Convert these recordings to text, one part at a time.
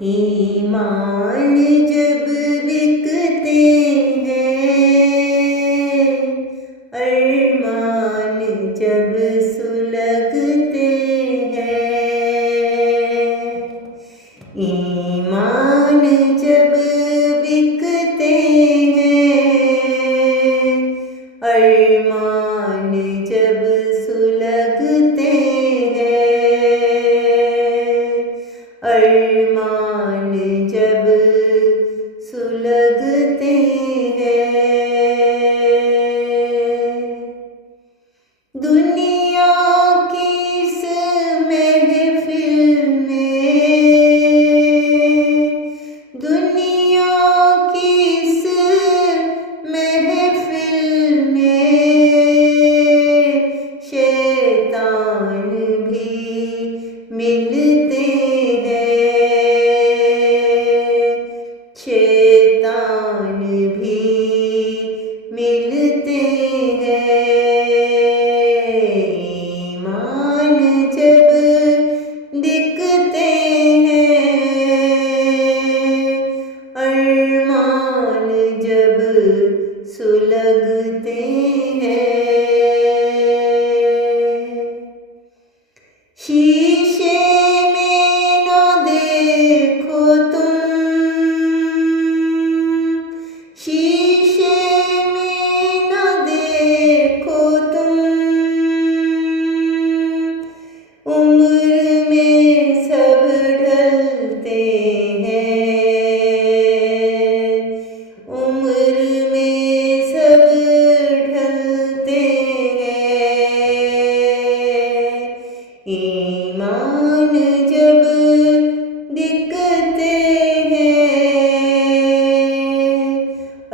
ईमान जब बिकते हैं, अरमान जब सुलगते हैं। ईमान जब बिकते हैं, अरमान जब सुलगते हैं, अरमान जब सुलगते हैं। दुनिया की इस महफिल में, दुनिया की इस महफिल में शैतान भी मिलते हैं, शैतान भी मिलते हैं। ईमान जब दिखते हैं, अरमान जब सुलगते हैं। शीशे में न देखो तुम, शीशे में न देखो तुम, उम्र में सब ढलते हैं, उम्र में सब ढलते हैं। ईमान जब दिखते हैं,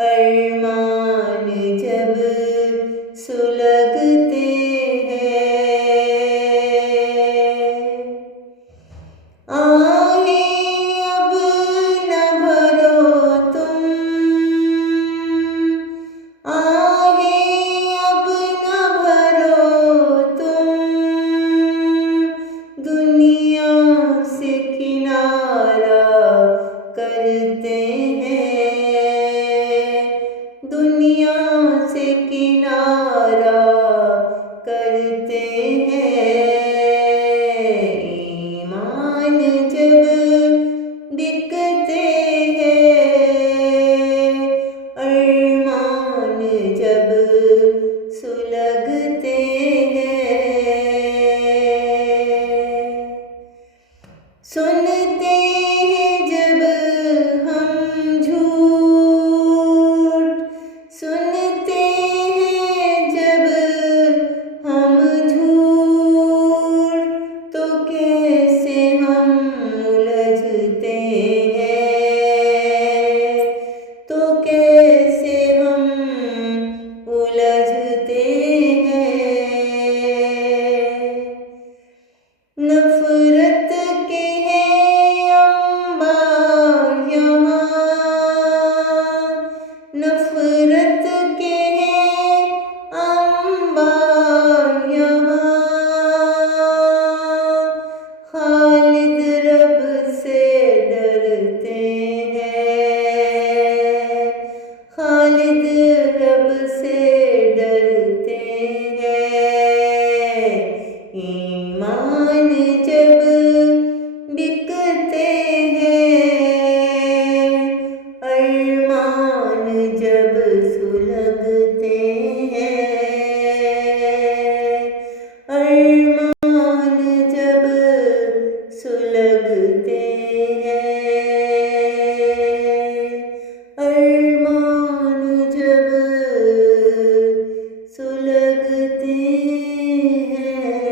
अरमान जब सुलगते हैं। आहें अब न भरो तुम, आहें अब न भरो तुम, दुनिया से किनारा करते हैं, दुनिया से किनारा करते हैं। ईमान जब दिखते हैं, अरमान जब सुलगते हैं। सुनते हैं जब हम झूठ, सुनते हैं जब हम झूठ, तो कैसे हम उलझते हैं, तो कैसे हम उलझते हैं। नफरत के हैं अंबार यहाँ, नफरत के हैं अंबार यहाँ। खालिद रब से डरते हैं, खालिद रब से डरते हैं। ईमान जब बिकते हैं, अरमान जब सुलगते हैं, अरमान जब सुलगते हैं, अरमान जब सुलगते हैं।